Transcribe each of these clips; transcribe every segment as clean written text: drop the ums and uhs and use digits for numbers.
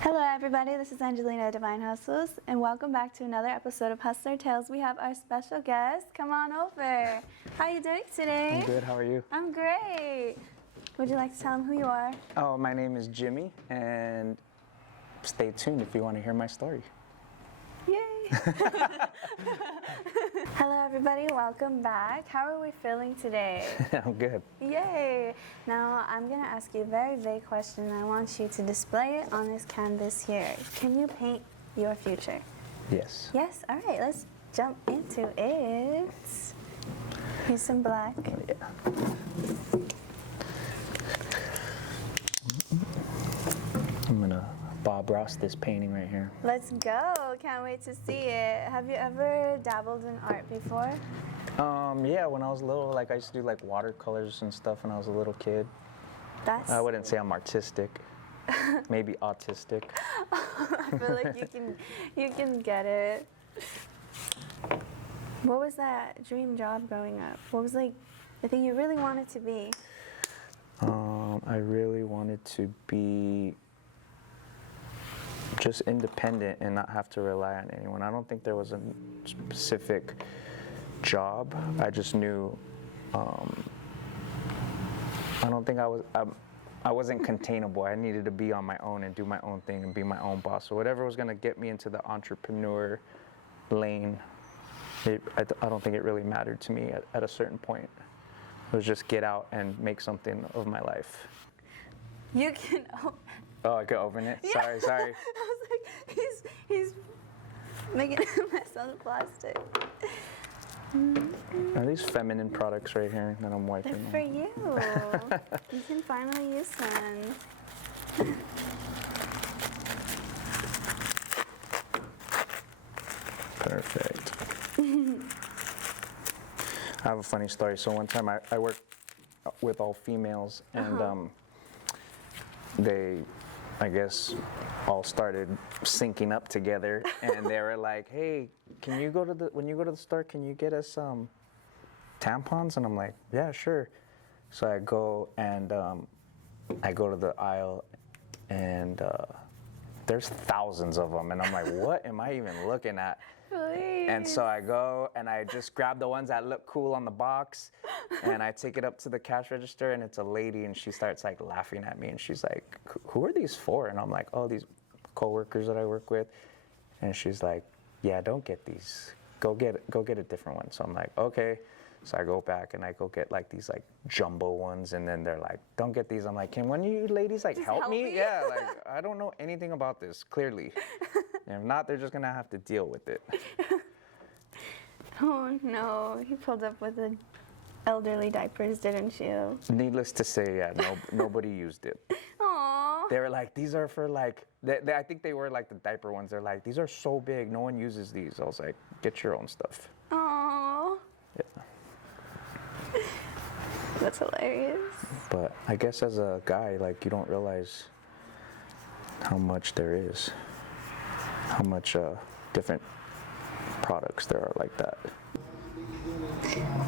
Hello everybody, this is Angelina Divine Hustles, and welcome back to another episode of Hustler Tales. We have our special guest. Come on over. How are you doing today? I'm good, how are you? I'm great. Would you like to tell them who you are? Oh, my name is Jimmy, and stay tuned if you want to hear my story. Yay! Hello everybody, welcome back. How are we feeling today? I'm good. Yay! Now I'm going to ask you a very vague question, and I want you to display it on this canvas here. Can you paint your future? Yes. Yes? Alright, let's jump into it. Here's some black. Oh, yeah. I'm gonna Bob Ross this painting right here. Let's go! Can't wait to see it. Have you ever dabbled in art before? Yeah, when I was little, I used to do watercolors and stuff when I was a little kid. I wouldn't say I'm artistic. Maybe autistic. I feel like you can get it. What was that dream job growing up? What was the thing you really wanted to be? I really wanted to be just independent and not have to rely on anyone. I don't think there was a specific job. I just knew I don't think I wasn't containable. I needed to be on my own and do my own thing and be my own boss. So whatever was going to get me into the entrepreneur lane, I don't think it really mattered to me at a certain point. It was just get out and make something of my life. You can open. Oh, I could open it? Yeah. Sorry. I was like, he's making a mess on the plastic. Are these feminine products right here that I'm wiping? They're for you. You can finally use one. Perfect. I have a funny story. So one time I worked with all females, and they, I guess, all started syncing up together, and they were like, "Hey, when you go to the store, can you get us tampons?" And I'm like, "Yeah, sure." So I go and I go to the aisle, and there's thousands of them, and I'm like, "What am I even looking at?" Please. And so I go and I just grab the ones that look cool on the box, and I take it up to the cash register, and it's a lady, and she starts laughing at me, and she's like, "Who are these for?" And I'm like, "Oh, these coworkers that I work with." And she's like, "Yeah, don't get these. Go get a different one." So I'm like, "Okay." So I go back and I go get these jumbo ones, and then they're like, "Don't get these." I'm like, "Can one of you ladies help me? Yeah, I don't know anything about this, clearly. And if not, they're just gonna have to deal with it." Oh no, you pulled up with the elderly diapers, didn't you? Needless to say, yeah, nobody used it. Aww. They were like, "These are for I think they were the diaper ones. They're like, "These are so big, no one uses these." I was like, "Get your own stuff." Aww. Yeah. That's hilarious. But I guess as a guy, you don't realize how much there is, how much different products there are like that.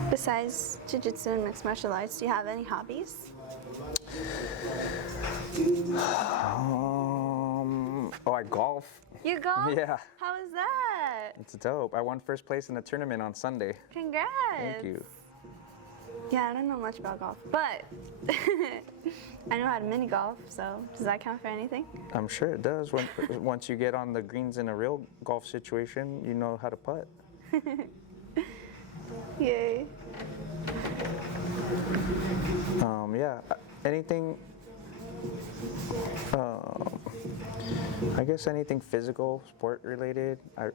Besides jiu-jitsu and mixed martial arts, do you have any hobbies? I golf. You golf? Yeah. How is that? It's dope. I won first place in the tournament on Sunday. Congrats. Thank you. Yeah, I don't know much about golf, but I know how to mini golf, so does that count for anything? I'm sure it does. Once you get on the greens in a real golf situation, you know how to putt. Yay. Yeah, anything, I guess anything physical, sport related. I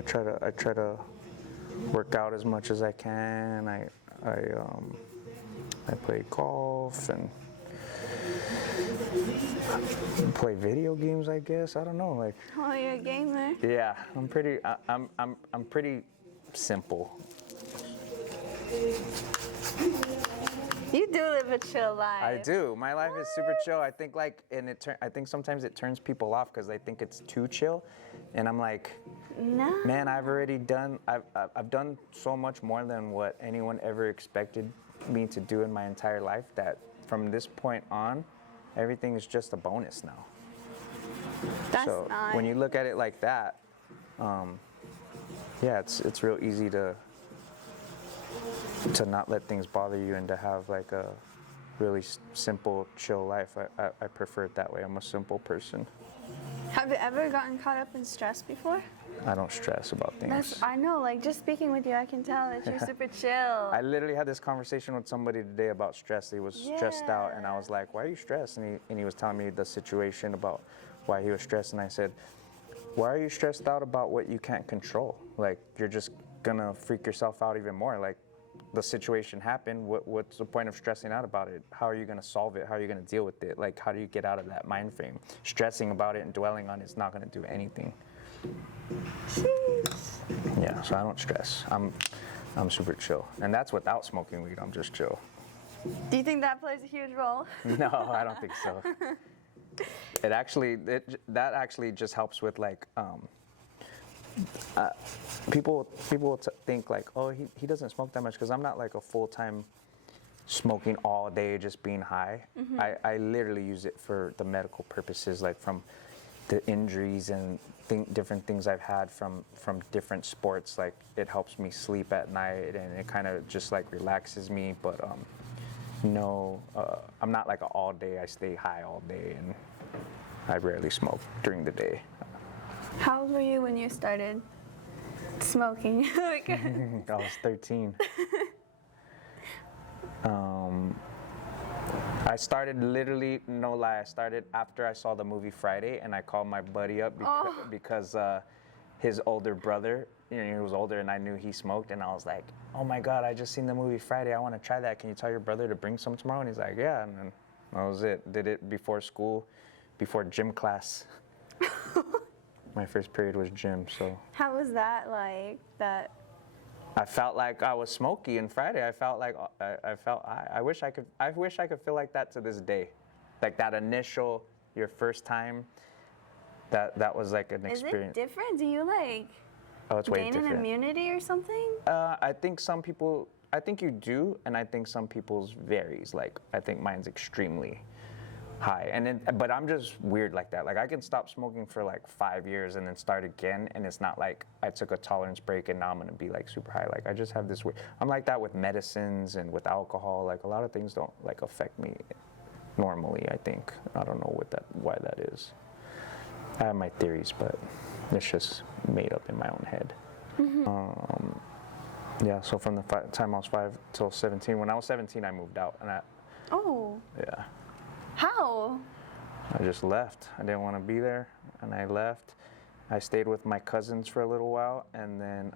try to work out as much as I can. I play golf and play video games, I guess. I don't know, Oh, you're a gamer. Yeah, I'm pretty simple. You do live a chill life. I do. My life is super chill. I think I think sometimes it turns people off because they think it's too chill, and I'm like, no. Man, I've done so much more than what anyone ever expected me to do in my entire life that from this point on, everything is just a bonus now. That's So nice. when you look at it like that, yeah, it's real easy to not let things bother you and to have like a really simple, chill life. I prefer it that way. I'm a simple person. Have you ever gotten caught up in stress before? I don't stress about things. I know, like just speaking with you, I can tell that you're super chill. I literally had this conversation with somebody today about stress. He was stressed out, and I was like, "Why are you stressed?" And he was telling me the situation about why he was stressed, and I said, "Why are you stressed out about what you can't control? Like you're just gonna freak yourself out even more. Like the situation happened. What's the point of stressing out about it? How are you gonna solve it? How are you gonna deal with it? Like how do you get out of that mind frame? Stressing about it and dwelling on it's not gonna do anything." Yeah, so I don't stress. I'm super chill, and that's without smoking weed. I'm just chill. Do you think that plays a huge role? No, I don't think so. That actually just helps with like people think like, oh, he doesn't smoke that much because I'm not like a full-time smoking all day just being high. I literally use it for the medical purposes, like from the injuries and different things I've had from different sports. Like it helps me sleep at night and it kind of just like relaxes me. But no, I'm not like all day. I stay high all day and I rarely smoke during the day. How old were you when you started smoking? Like, I was 13. I started literally, no lie, I started after I saw the movie Friday, and I called my buddy up because his older brother, you know, he was older and I knew he smoked, and I was like, oh my God, I just seen the movie Friday, I want to try that. Can you tell your brother to bring some tomorrow? And he's like, yeah, and then that was it. Did it before school, before gym class. My first period was gym, so. how was that like? That I felt like I was smoky, and Friday I felt like I wish I could feel like that to this day, like that initial your first time. That was like an experience. Is it different? Do you like Oh, it's way gain different. an immunity or something? I think some people, I think you do, and I think some people's varies. Like I think mine's extremely high, and then but I'm just weird like that. Like I can stop smoking for like 5 years and then start again, and it's not like I took a tolerance break and now I'm gonna be like super high. Like I just have this weird. I'm like that with medicines and with alcohol. Like a lot of things don't like affect me normally. I think I don't know why that is. I have my theories, but it's just made up in my own head. Yeah. So from the time I was 5 till 17. When I was 17, I moved out, and Oh, yeah. how? I just left. I didn't want to be there, and I left. I stayed with my cousins for a little while, and then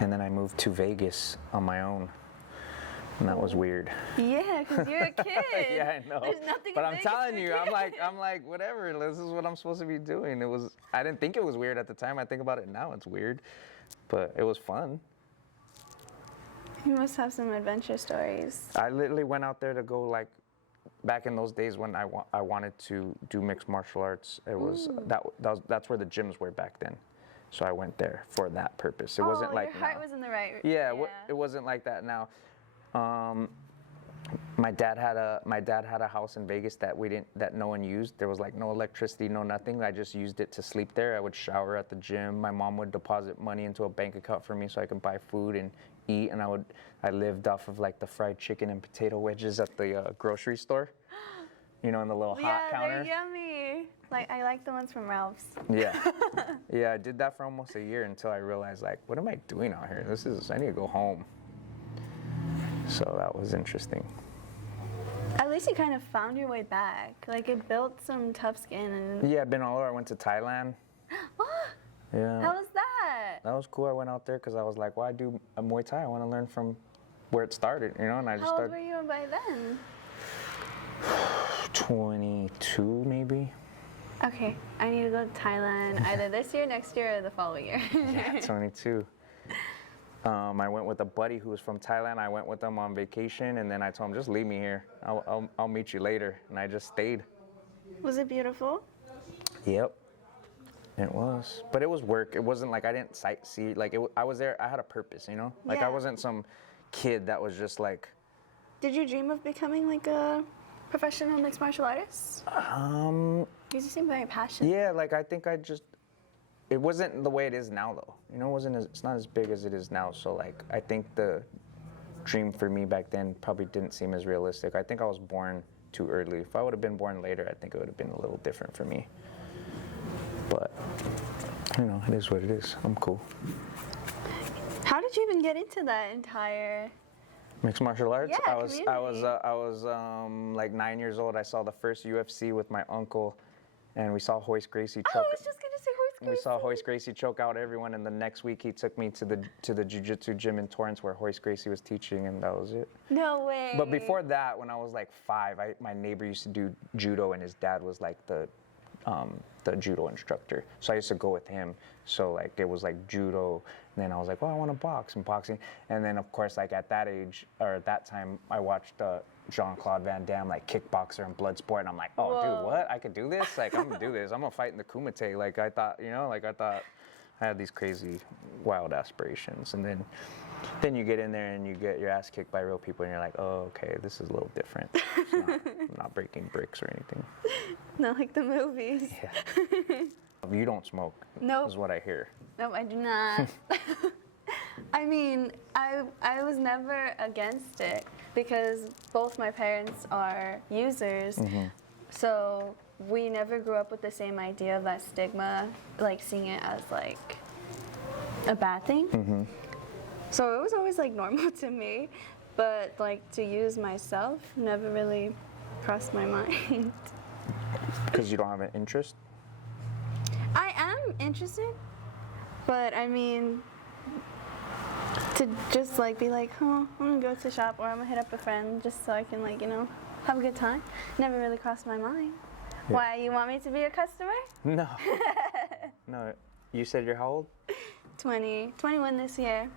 I moved to Vegas on my own, and that was weird. Yeah, because you're a kid. Yeah, I know. There's nothing But in I'm Vegas telling for you, kids. I'm like, whatever. This is what I'm supposed to be doing. I didn't think it was weird at the time. I think about it now, it's weird, but it was fun. You must have some adventure stories. I literally went out there to go like. Back in those days when I wanted to do mixed martial arts, it was that's where the gyms were back then, so I went there for that purpose. It wasn't like your heart now. was in the right. Yeah, it wasn't like that now. My dad had a house in Vegas that no one used. There was like no electricity, no nothing. I just used it to sleep there. I would shower at the gym. My mom would deposit money into a bank account for me so I could buy food and eat. And I lived off of like the fried chicken and potato wedges at the grocery store. You know, in the little hot counter. Yeah, they're yummy. Like I like the ones from Ralph's. Yeah. Yeah, I did that for almost a year until I realized like, what am I doing out here? I need to go home. So that was interesting. At least you kind of found your way back. Like it built some tough skin. And Yeah, I've been all over. I went to Thailand. Yeah. how was that? That was cool. I went out there because I was like, well, I do a Muay Thai. I want to learn from where it started, you know? And I just How old started. were you by then? 22 maybe. Okay, I need to go to Thailand either this year, next year, or the following year. Yeah, 22. I went with a buddy who was from Thailand. I went with them on vacation, and then I told him, just leave me here. I'll meet you later. And I just stayed. Was it beautiful? Yep. It was. But it was work. It wasn't like I didn't sightsee. Like I was there. I had a purpose, you know? Like I Yeah. wasn't some kid that was just like, Did you dream of becoming like a professional mixed martial artist? Because you seem very passionate. Yeah, like I think it wasn't the way it is now though. You know, it's not as big as it is now. So like, I think the dream for me back then probably didn't seem as realistic. I think I was born too early. If I would have been born later, I think it would have been a little different for me. But, you know, it is what it is. I'm cool. How did you even get into that entire... Mixed martial arts? Yeah, I was like 9 years old. I saw the first UFC with my uncle, and we saw Hoist Gracie choke. Oh, I was just gonna say Hoist Gracie. We saw Hoist Gracie choke out everyone, and the next week he took me to the jiu-jitsu gym in Torrance where Hoist Gracie was teaching, and that was it. No way. But before that, when I was like 5, my neighbor used to do judo, and his dad was like the judo instructor. So I used to go with him. So like it was like judo, and then I was like, well, I want to box and boxing. And then of course, like at that age or at that time, I watched Jean-Claude Van Damme, like kickboxer and Bloodsport, and I'm like, oh, Whoa. dude, what? I could do this? Like, I'm gonna do this. I'm gonna fight in the Kumite. Like I thought, you know, like I thought I had these crazy, wild aspirations. And then you get in there and you get your ass kicked by real people, and you're like, oh, okay, this is a little different. I'm not breaking bricks or anything. Not like the movies. Yeah. You don't smoke. Nope. Is what I hear. No, I do not. I mean, I was never against it because both my parents are users. Mm-hmm. So we never grew up with the same idea of that stigma, like seeing it as like a bad thing. Mm-hmm. So it was always like normal to me, but like to use myself never really crossed my mind. Because you don't have an interest? I am interested, but I mean, to just like be like, oh, I'm gonna go to the shop or I'm gonna hit up a friend just so I can like, you know, have a good time, never really crossed my mind. Yeah. Why, you want me to be a customer? No. No. You said you're how old? 21 this year.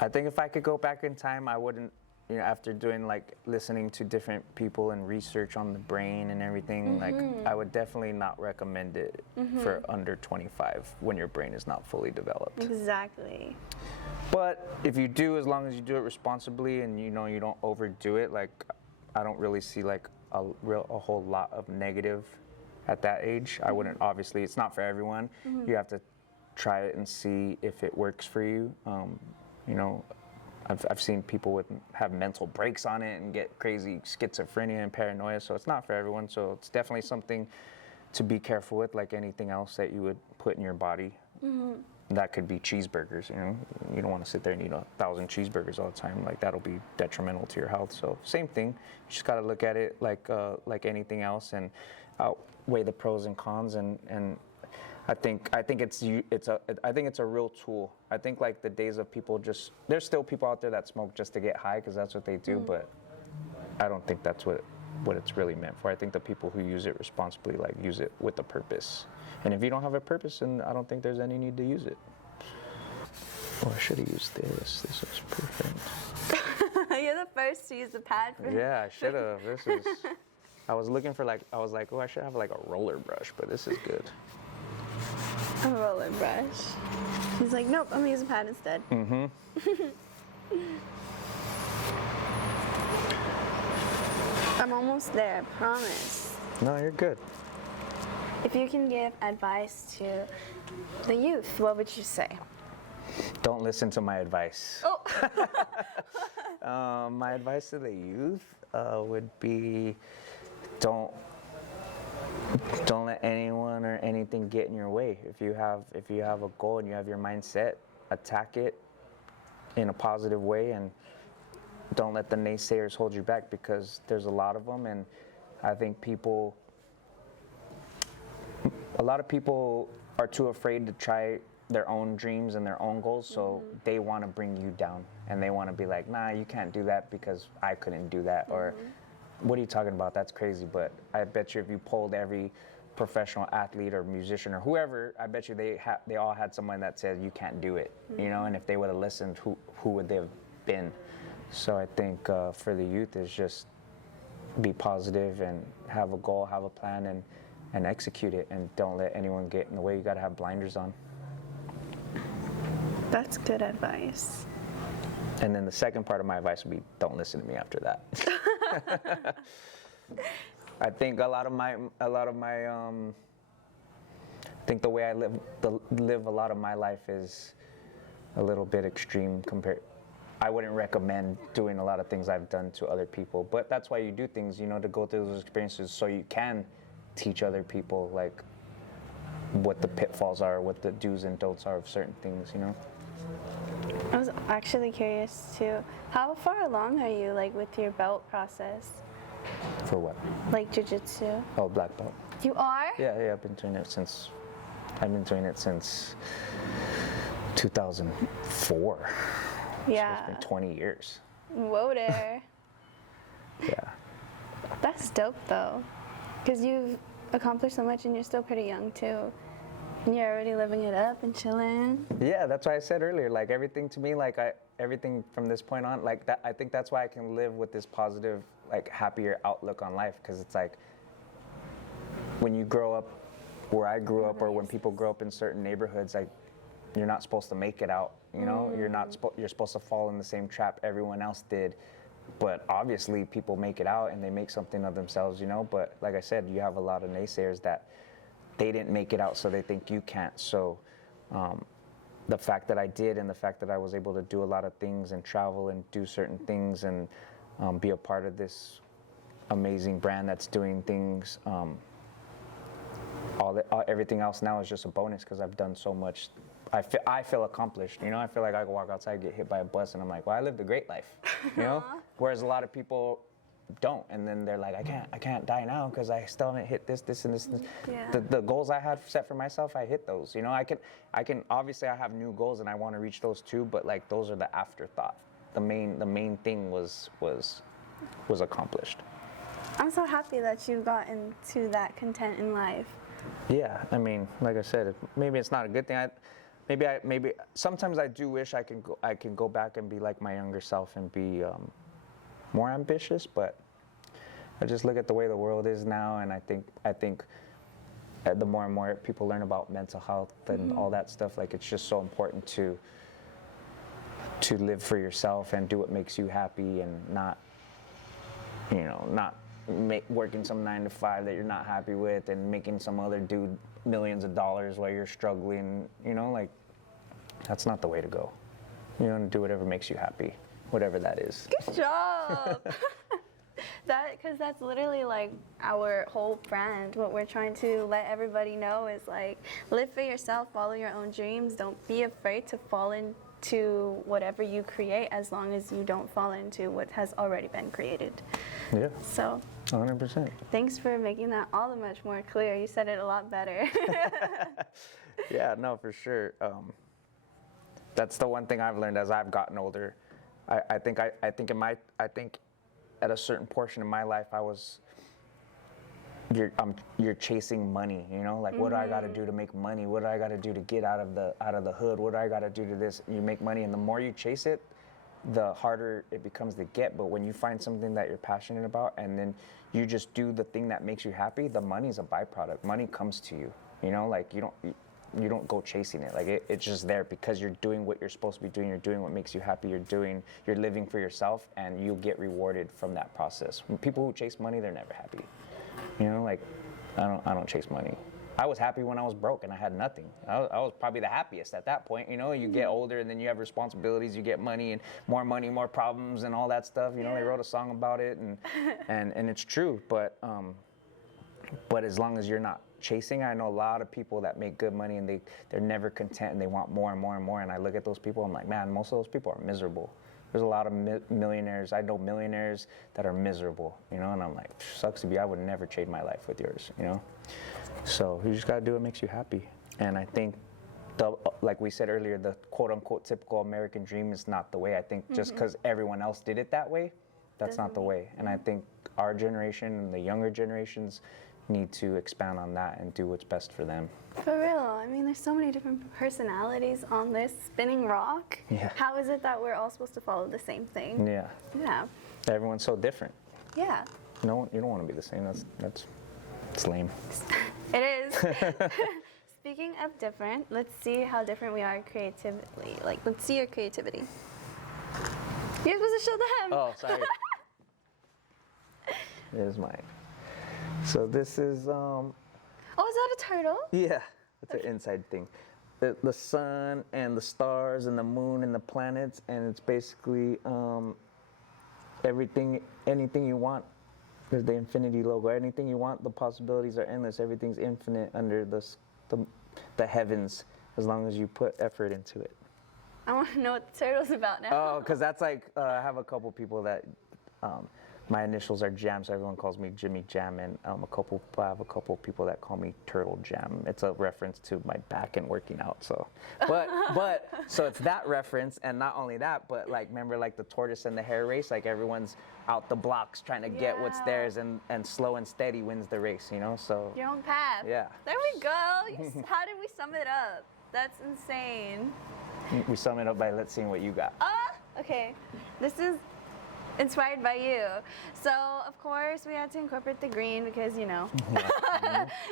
I think if I could go back in time, I wouldn't, you know, after doing like listening to different people and research on the brain and everything, like I would definitely not recommend it for under 25 when your brain is not fully developed. Exactly. But if you do, as long as you do it responsibly and you know you don't overdo it, like I don't really see like a whole lot of negative at that age. I wouldn't, obviously, it's not for everyone. You have to try it and see if it works for you. You know, I've seen people have mental breaks on it and get crazy schizophrenia and paranoia, so it's not for everyone. So it's definitely something to be careful with, like anything else that you would put in your body. That could be cheeseburgers, you know. You don't want to sit there and eat 1,000 cheeseburgers all the time. Like that'll be detrimental to your health. So same thing. You just got to look at it like anything else and outweigh the pros and cons. And I think it's a real tool. I think like the days of people there's still people out there that smoke just to get high because that's what they do. But I don't think that's what it's really meant for. I think the people who use it responsibly like use it with a purpose. And if you don't have a purpose, then I don't think there's any need to use it. Oh, I should have used this. This was perfect. You're the first to use the pad for Yeah, I should have. I was looking for I was like, oh, I should have like a roller brush, but this is good. a roller brush. He's like, nope, I'm gonna use a pad instead. I'm almost there, I promise. No, you're good. If you can give advice to the youth, what would you say? Don't listen to my advice. Oh. My advice to the youth would be don't let anyone or anything get in your way. If you have a goal and you have your mind set, attack it in a positive way and don't let the naysayers hold you back because there's a lot of them, and I think a lot of people are too afraid to try their own dreams and their own goals, so they want to bring you down and they want to be like, nah, you can't do that because I couldn't do that, or what are you talking about? That's crazy. But I bet you if you polled every professional athlete or musician or whoever, I bet you they all had someone that said you can't do it, you know, and if they would have listened, who would they have been? So I think for the youth is just be positive and have a goal, have a plan, and execute it, and don't let anyone get in the way. You got to have blinders on. That's good advice. And then the second part of my advice would be don't listen to me after that. I think a lot of my I think the way I live a lot of my life is a little bit extreme compared. I wouldn't recommend doing a lot of things I've done to other people, but that's why you do things, you know, to go through those experiences so you can teach other people like what the pitfalls are, what the do's and don'ts are of certain things, you know. I was actually curious too. How far along are you like with your belt process? For what? Like jiu-jitsu? Oh, black belt. You are? Yeah, I've been doing it since 2004. Yeah. So it's been 20 years. Whoa there. Yeah. That's dope though. Because you've accomplished so much and you're still pretty young too. And you're already living it up and chilling. Yeah, that's why I said earlier, like everything to me, like everything from this point on, like that, I think that's why I can live with this positive, like happier outlook on life. Because it's like when you grow up where I grew up, or when people grow up in certain neighborhoods, like you're not supposed to make it out. You know, you're supposed to fall in the same trap everyone else did. But obviously, people make it out and they make something of themselves. You know, but like I said, you have a lot of naysayers that they didn't make it out, so they think you can't. So the fact that I did, and the fact that I was able to do a lot of things and travel and do certain things and be a part of this amazing brand that's doing things. Everything else now is just a bonus because I've done so much. I feel accomplished, you know. I feel like I can walk outside, get hit by a bus, and I'm like, well, I lived a great life, you know. Whereas a lot of people don't, and then they're like, I can't die now because I still haven't hit this, and this. Yeah. The goals I had set for myself, I hit those. You know, I can obviously I have new goals and I want to reach those too, but like those are the afterthought. The main thing was accomplished. I'm so happy that you got into that content in life. Yeah, I mean, like I said, maybe it's not a good thing. Maybe sometimes I do wish I can go back and be like my younger self and be more ambitious, but I just look at the way the world is now, and I think the more and more people learn about mental health and all that stuff, like it's just so important to live for yourself and do what makes you happy, and not working some 9 to 5 that you're not happy with and making some other dude millions of dollars while you're struggling. You know, like that's not the way to go. You know, do whatever makes you happy, whatever that is. Good job. Because that's literally like our whole brand. What we're trying to let everybody know is like, live for yourself, follow your own dreams. Don't be afraid to fall into whatever you create, as long as you don't fall into what has already been created. Yeah. So 100%. Thanks for making that all the much more clear. You said it a lot better. Yeah, no, for sure. That's the one thing I've learned as I've gotten older. I think at a certain portion of my life, you're chasing money, you know, like what do I got to do to make money? What do I got to do to get out of the hood? What do I got to do to this? You make money, and the more you chase it, the harder it becomes to get. But when you find something that you're passionate about, and then you just do the thing that makes you happy, the money's a byproduct. Money comes to you, you know, like you don't go chasing it. Like it's just there because you're doing what you're supposed to be doing. You're doing what makes you happy. You're living for yourself, and you'll get rewarded from that process. When people who chase money, they're never happy. You know, like I don't chase money. I was happy when I was broke and I had nothing. I was probably the happiest at that point. You know, you get older and then you have responsibilities, you get money, more problems and all that stuff. You know, they wrote a song about it, and it's true. But as long as you're not chasing, I know a lot of people that make good money and they're never content and they want more and more and more. And I look at those people, I'm like, man, most of those people are miserable. There's a lot of millionaires. I know millionaires that are miserable, you know, and I'm like, sucks to be. I would never trade my life with yours, you know. So you just gotta do what makes you happy. And I think, like we said earlier, the quote unquote typical American dream is not the way. I think just because everyone else did it that way, that's not the way. And I think our generation and the younger generations need to expand on that and do what's best for them. For real. I mean, there's so many different personalities on this spinning rock. Yeah. How is it that we're all supposed to follow the same thing? Yeah. Yeah. Everyone's so different. Yeah. No, you don't want to be the same. That's lame. It is. Speaking of different, let's see how different we are creatively. Like, let's see your creativity. You're supposed to show them. Oh, sorry. is mine. So this is Oh, is that a turtle? yeah, it's an inside thing. The sun and the stars and the moon and the planets, and it's basically everything, anything you want. There's the infinity logo. Anything you want, the possibilities are endless. Everything's infinite under the heavens, as long as you put effort into it. I want to know what the turtle's about now. Oh, because that's like, I have a couple people that, my initials are Jam, so everyone calls me Jimmy Jam, and I have a couple people that call me Turtle Jam. It's a reference to my back and working out, so. So it's that reference, and not only that, but like, remember like the tortoise and the hare race? Like everyone's out the blocks trying to get what's Yeah. theirs, and slow and steady wins the race, you know, so. Your own path. Yeah. There we go. How did we sum it up? That's insane. We sum it up by let's see what you got. Okay. This is inspired by you. So, of course, we had to incorporate the green because, you know.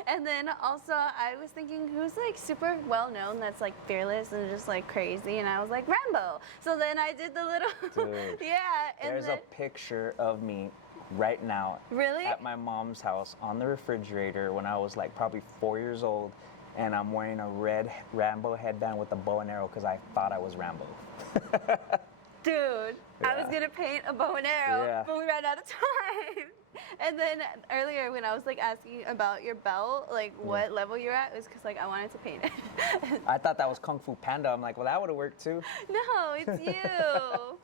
And then also, I was thinking who's like super well known that's like fearless and just like crazy. And I was like, Rambo. So then I did the little. Dude, yeah. And there's then, a picture of me right now Really? at my mom's house on the refrigerator when I was like probably 4 years old, and I'm wearing a red Rambo headband with a bow and arrow because I thought I was Rambo. Dude, I was Yeah. gonna paint a bow and arrow, Yeah. but we ran out of time. And then earlier when I was like asking about your belt, like what level you're at, it was because like I wanted to paint it. I thought that was Kung Fu Panda. I'm like, well, that would have worked too. No, it's you.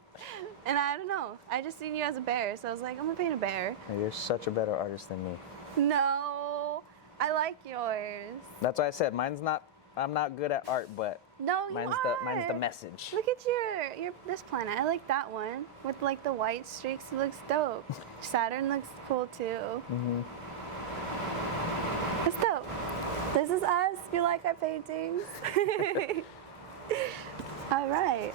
And I don't know. I just seen you as a bear, so I was like, I'm gonna paint a bear. Hey, you're such a better artist than me. No, I like yours. That's why I said I'm not good at art, but No, you mine's are. the message. Look at your this planet. I like that one with like the white streaks. It looks dope. Saturn looks cool too. It's dope. This is us. You like our paintings? All right.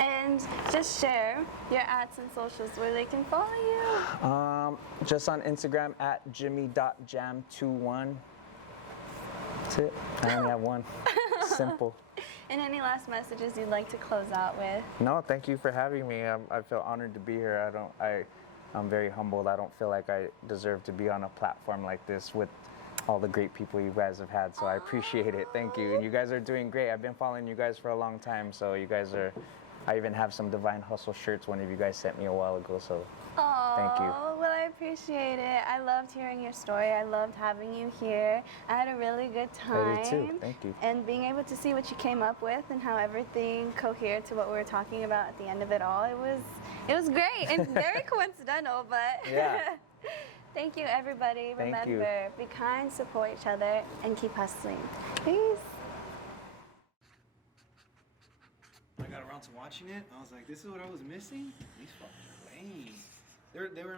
And just share your ads and socials where they can follow you. Just on Instagram at jimmy.jam21. That's it. I only have one. Simple. And any last messages you'd like to close out with? No, thank you for having me. I feel honored to be here. I'm very humbled. I don't feel like I deserve to be on a platform like this with all the great people you guys have had. So I appreciate it. Thank you. And you guys are doing great. I've been following you guys for a long time. So you guys are, I even have some Divine Hustle shirts one of you guys sent me a while ago. So thank you. Oh, well, I appreciate it. I loved hearing your story. I loved having you here. I had a really good time. I did too. Thank you. And being able to see what you came up with and how everything cohered to what we were talking about at the end of it all, it was great and very coincidental, but Yeah. Thank you, everybody. Thank you. Remember, be kind, support each other, and keep hustling. Peace. I got around to watching it. I was like, this is what I was missing? These fuckers are lame. They were